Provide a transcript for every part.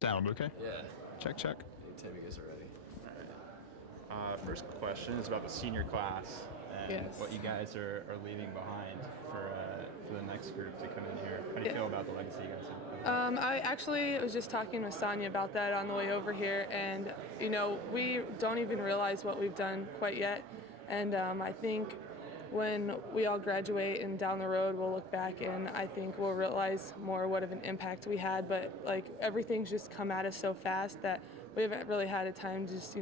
Sound okay? Yeah. Check. Hey, Tim, you guys are ready. First question is about the senior class and Yes. what you guys are leaving behind for the next group to come in here. How do you feel about the legacy you guys have? I actually was just talking with Sanja about that on the way over here, and we don't even realize what we've done quite yet. And I think when we all graduate and down the road, we'll look back and I think we'll realize more what of an impact we had. But like everything's just come at us so fast that we haven't really had a time to just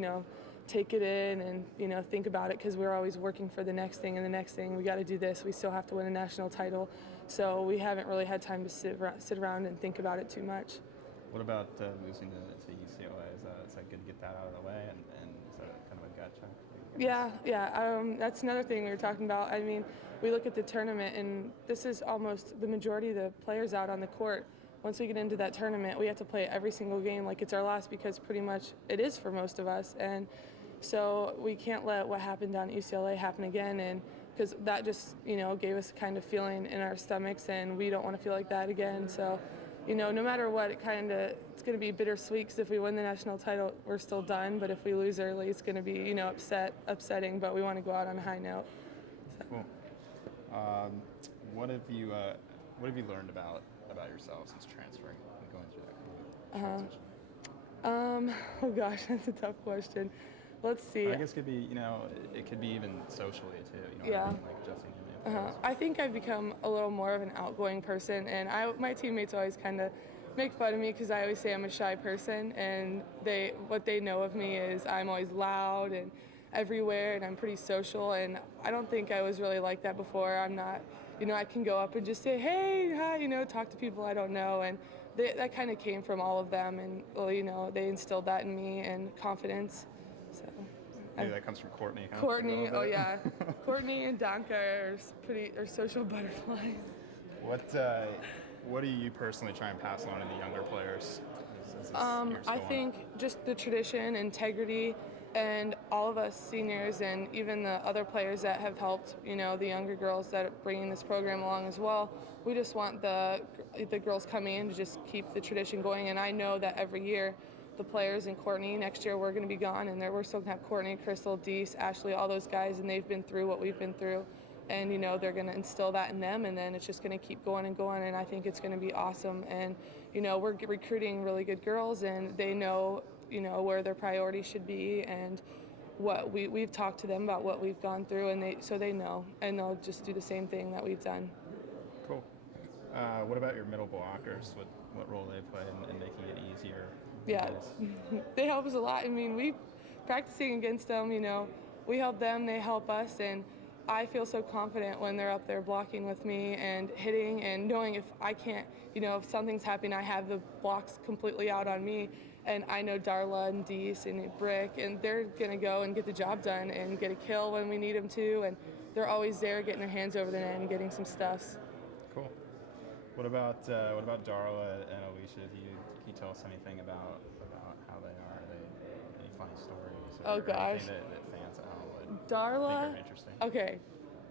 take it in and think about it, because we're always working for the next thing and the next thing. We got to do this. We still have to win a national title, so we haven't really had time to sit around and think about it too much. What about losing to UCLA? Is that good to get that out of the way, and is that kind of a gut check? Yeah. That's another thing we were talking about. I mean, we look at the tournament, and this is almost the majority of the players out on the court. Once we get into that tournament, we have to play every single game like it's our last, because pretty much it is for most of us. And so we can't let what happened down at UCLA happen again, and because that just gave us a kind of feeling in our stomachs, and we don't want to feel like that again. So no matter what, it's going to be bittersweet, because if we win the national title, we're still done. But if we lose early, it's going to be upsetting. But we want to go out on a high note. So. Cool. What have you learned about yourself since transferring and going through that transition? Oh gosh, that's a tough question. Let's see. I guess it could be even socially too. Yeah. Like adjusting in the I think I've become a little more of an outgoing person, and my teammates always kind of make fun of me because I always say I'm a shy person, and what they know of me is I'm always loud and everywhere, and I'm pretty social, and I don't think I was really like that before. I'm not, I can go up and just say, hey, hi, talk to people I don't know, and that kind of came from all of them, and they instilled that in me, and confidence. So. Maybe that comes from Courtney, huh? Courtney, oh yeah. Courtney and Donka are social butterflies. What do you personally try and pass on to the younger players? I think just the tradition, integrity, and all of us seniors and even the other players that have helped, the younger girls that are bringing this program along as well. We just want the girls coming in to just keep the tradition going, and I know that every year the players and Courtney, next year we're going to be gone, and we're still going to have Courtney, Christal, Deese, Ashley, all those guys, and they've been through what we've been through, and they're going to instill that in them, and then it's just going to keep going and going, and I think it's going to be awesome. And we're recruiting really good girls, and they know where their priorities should be, and what we've talked to them about what we've gone through, and they know, and they'll just do the same thing that we've done. Cool. What about your middle blockers? What role they play in making it easier? Yeah, they help us a lot. I mean, we practicing against them, we help them, they help us, and I feel so confident when they're up there blocking with me and hitting, and knowing if I can't, if something's happening, I have the blocks completely out on me, and I know Darla and Deese and Brick, and they're going to go and get the job done and get a kill when we need them to, and they're always there getting their hands over the net and getting some stuffs. Cool. What about Darla and Alicia? Can you tell us anything about how they are? Any funny stories? Oh gosh. Anything that fans at home would Darla. think are interesting? Okay,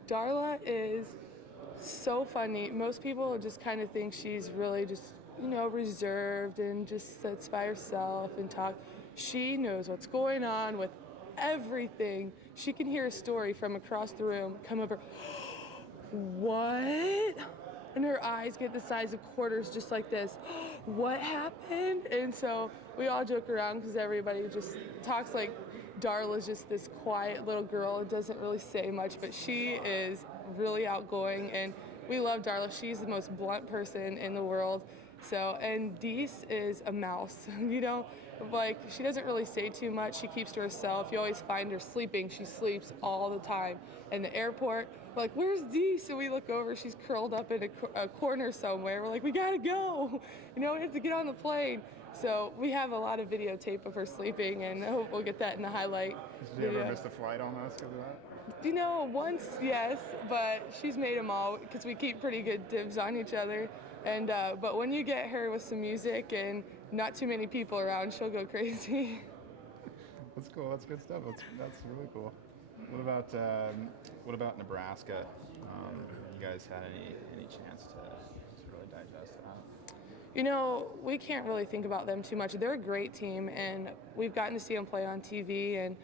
Darla is so funny. Most people just kind of think she's really just reserved and just sits by herself and talk. She knows what's going on with everything. She can hear a story from across the room, come over. What? And her eyes get the size of quarters just like this. What happened? And so we all joke around because everybody just talks like Darla's just this quiet little girl. Doesn't really say much, but she is really outgoing, and we love Darla. She's the most blunt person in the world. So, and Deese is a mouse, like she doesn't really say too much. She keeps to herself. You always find her sleeping. She sleeps all the time. In the airport, we're like, where's Deese? And we look over, she's curled up in a corner somewhere. We're like, we gotta go. We have to get on the plane. So we have a lot of videotape of her sleeping, and I hope we'll get that in the highlight. Did you ever miss a flight almost because of that? Once, yes, but she's made them all because we keep pretty good dibs on each other. And but when you get her with some music and not too many people around, she'll go crazy. That's cool. That's good stuff. That's really cool. What about Nebraska? You guys had any chance to really digest that? You know, we can't really think about them too much. They're a great team, and we've gotten to see them play on TV, and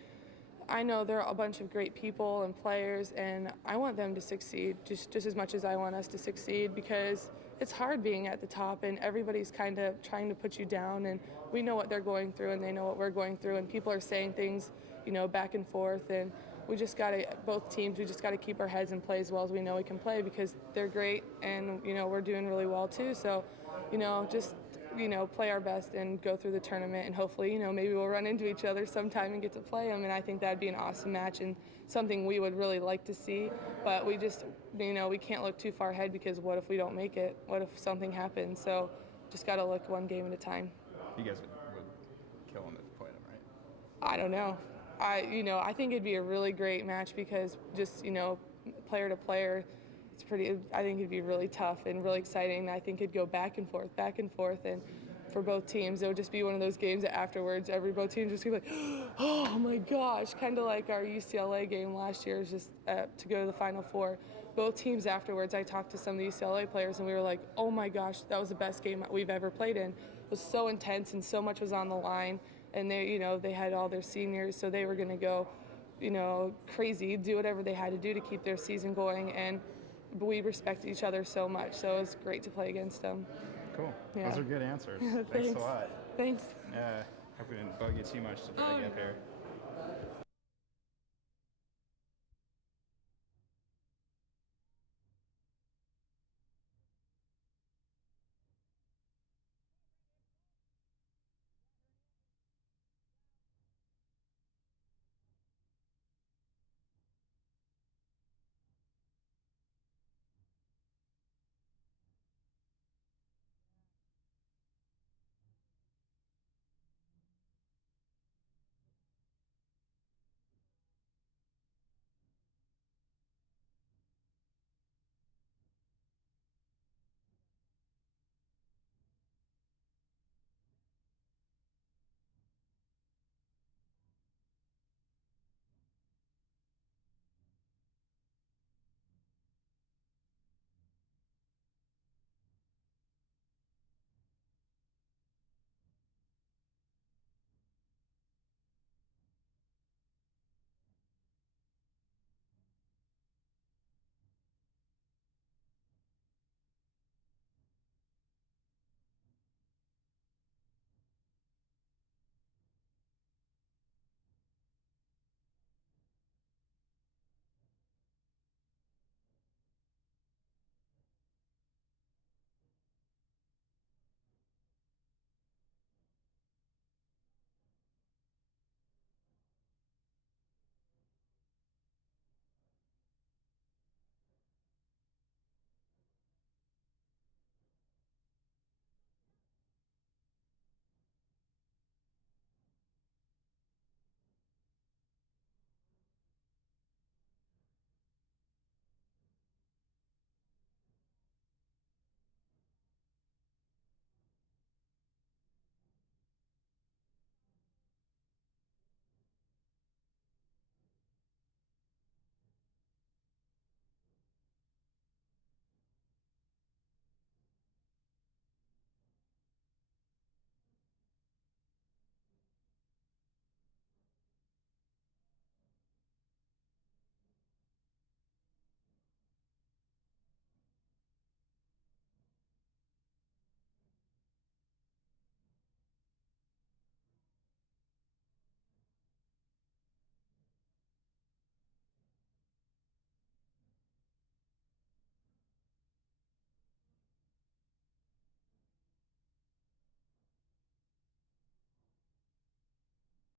I know they're a bunch of great people and players, and I want them to succeed just as much as I want us to succeed, because it's hard being at the top and everybody's kind of trying to put you down, and we know what they're going through and they know what we're going through, and people are saying things, you know, back and forth, and we just got to, both teams, we just got to keep our heads and play as well as we know we can play, because they're great and, you know, we're doing really well too. So, you know, just, you know, play our best and go through the tournament, and hopefully, you know, maybe we'll run into each other sometime and get to play them, and I think that'd be an awesome match and something we would really like to see. But we just, you know, we can't look too far ahead, because what if we don't make it? What if something happens? So just got to look one game at a time. You guys would kill them if you played them, right? I don't know. I think it'd be a really great match, because just, you know, player to player, I think it'd be really tough and really exciting. I think it'd go back and forth, and for both teams, it would just be one of those games that afterwards, both teams just be like, oh my gosh, kind of like our UCLA game last year, just to go to the Final Four. Both teams afterwards, I talked to some of the UCLA players, and we were like, oh my gosh, that was the best game we've ever played in. It was so intense, and so much was on the line, and they, you know, they had all their seniors, so they were going to go, you know, crazy, do whatever they had to do to keep their season going, and we respect each other so much, so it was great to play against them. Cool. Yeah. Those are good answers. Thanks a lot. Thanks. Hope we didn't bug you too much to get up here.